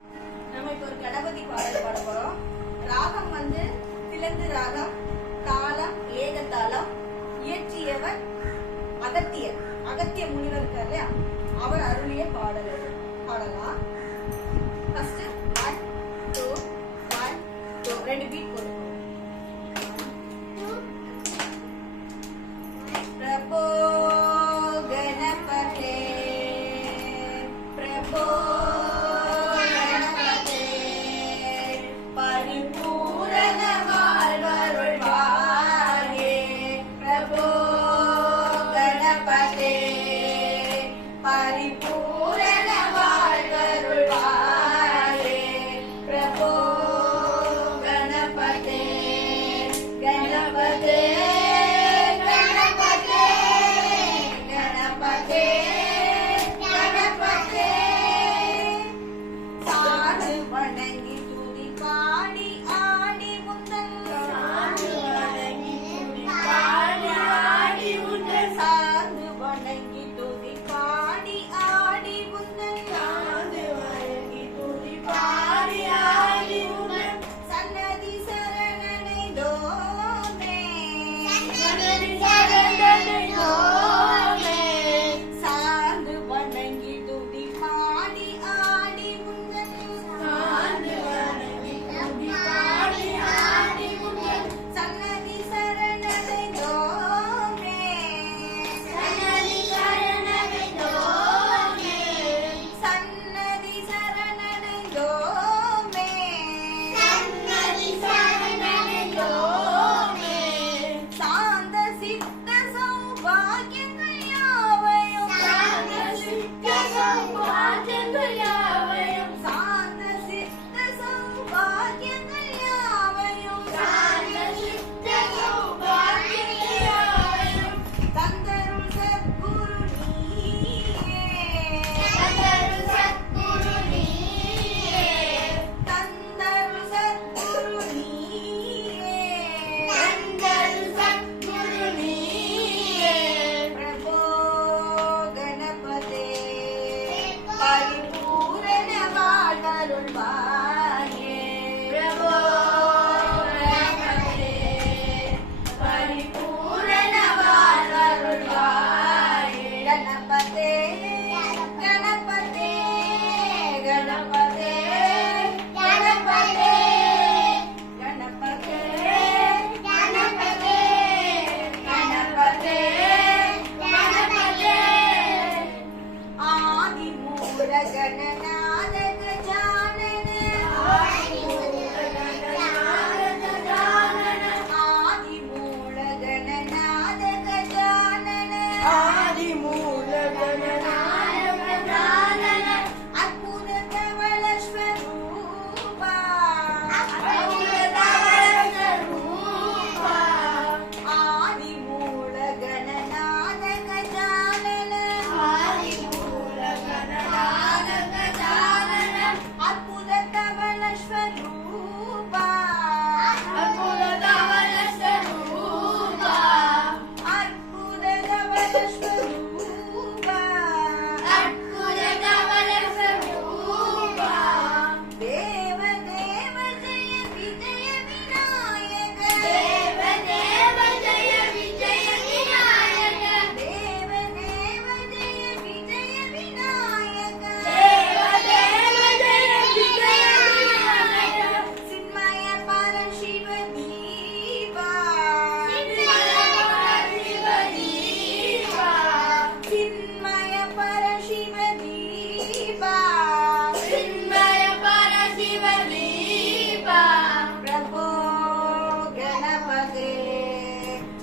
நம்ம இப்போ ஒரு கணபதி பாடல் பாட போறோம். ராகம் வந்து திலந்து ராகம், தாளம் ஏகதாளம். இயற்றியவர் அகத்திய முனிவர் இருக்கார் இல்லையா, அவர் அருளிய பாடல் பாடலாம். ஃபர்ஸ்ட் 1 2 1 2 ரெண்டு பீட் போடுவோம். பிரபோ கணபதே பிரபோ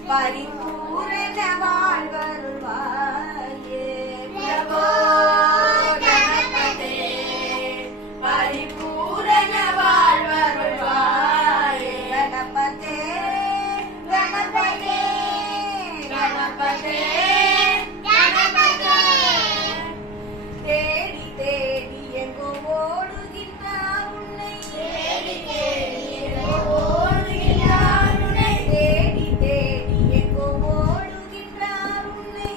பரிபூரண வாழ்வருள்வாயே பிரபோ கணபதே பரிபூரண வாழ்வருள்வாயே கணபதே கணபதே கணபதே கணபதே தேடி தேடி எங்கோ ஓடுகின்றார் உன்னை தேடி தேடி எங்கோ ஓடுகின்றார் உன்னை தேடி தேடி எங்கோ ஓடுகின்றார் உன்னை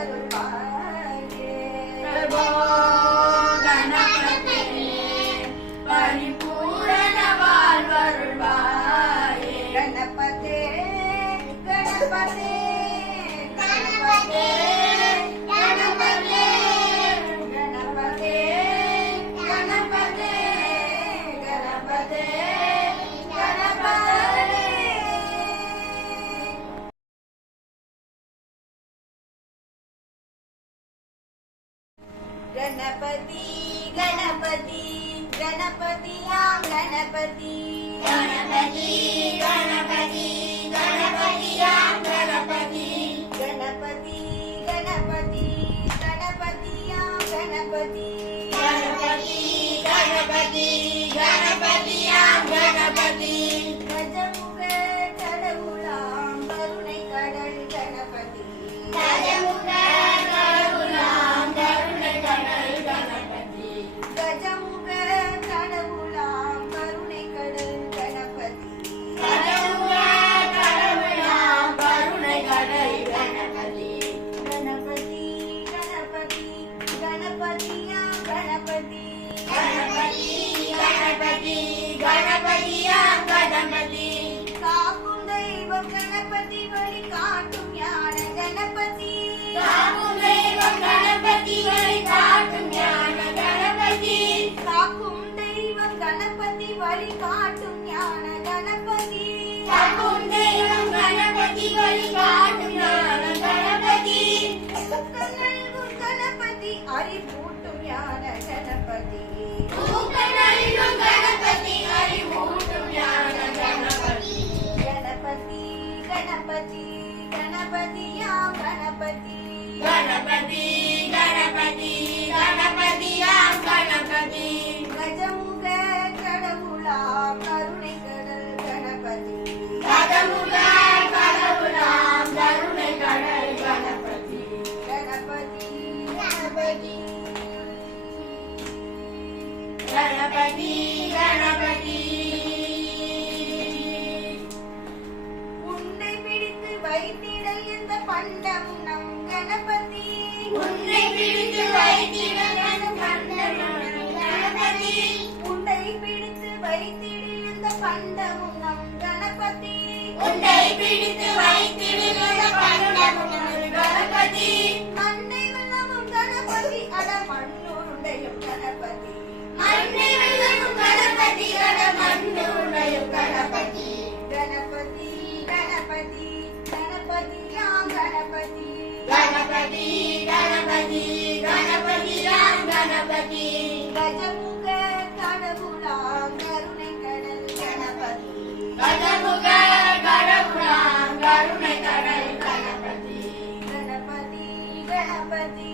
அருள்வாயே. பிரபோ கணபதி பரிபூரண வாழ்வருள்வாயே. கணபதே கணபதே கணபதே கணபதே கணபதே கணபதே கணபதே கணபதே. கணபதி கணபதி கணபதியாம் கணபதி கணபதி கணபதி கணபதியாம் கணபதி கணபதி கணபதி கணபதியாம் கணபதி கணபதி கணபதி கணபதியாம் கணபதி கஜமுக கடவுளாம் கருணை கடல் கணபதி கஜமுக கடவுளாம் கருணை கடல் கணபதி கஜமுக கடவுளாம் கருணை கடல் கணபதி கஜமுக கடவுளாம் கருணை கடல் கணபதி கணபதி கணபதி கணபதியாம் கணபதி கணபதி கணபதி கணபதியாம் கணபதி காக்கும் தெய்வம் கணபதி வழி காட்டும் ஞான கணபதி காக்கும் தெய்வம் கணபதி வழி காட்டும் ஞான கணபதி காக்கும் தெய்வம் கணபதி வழி காட்டும் ஞான கணபதி காக்கும் தெய்வம் கணபதி வழி காட்டும் ஞான கணபதி ஊக்கம் நல்கும் கணபதி அறிவூட்டும் ஞான கணபதி ஊக்கம் நல்கும் கணபதி அறிவூட்டும் ஞான கணபதி கணபதி கணபதி கணபதியாம் கணபதி கணபதி கணபதி கணபதியாம் கணபதி கஜமுக கடவுளாம் கருணை கடல் கணபதி கஜமுக கடவுளாம் கருணை கடல் கணபதி கணபதி கணபதி கணபதி கணபதி உன்னை பிடித்து வைத்திட இந்த பண்டம் நம் கணபதி உன்னை பிடித்து வைத்திட கணபதி உன்னை பிடித்து வைத்திட இந்த பண்டமும் நம் கணபதி உன்னை பிடித்து வைத்திடுகிற பண்டமும் கணபதி மண்ணை வெள்ளமும் கணபதி அட மண்ணுருண்டையும் கணபதி மண்ணை வெள்ளமும் கணபதி அட மண்ணுடையும் கணபதி கணபதி கணபதி கணபதியாம் கணபதி கணபதி கணபதி கணபதியாம் கணபதி கஜமுக கடவுளாம் கருணை கடல் கணபதி கஜமுக கடவுளாம் கருணை கடல் கணபதி கணபதி கணபதி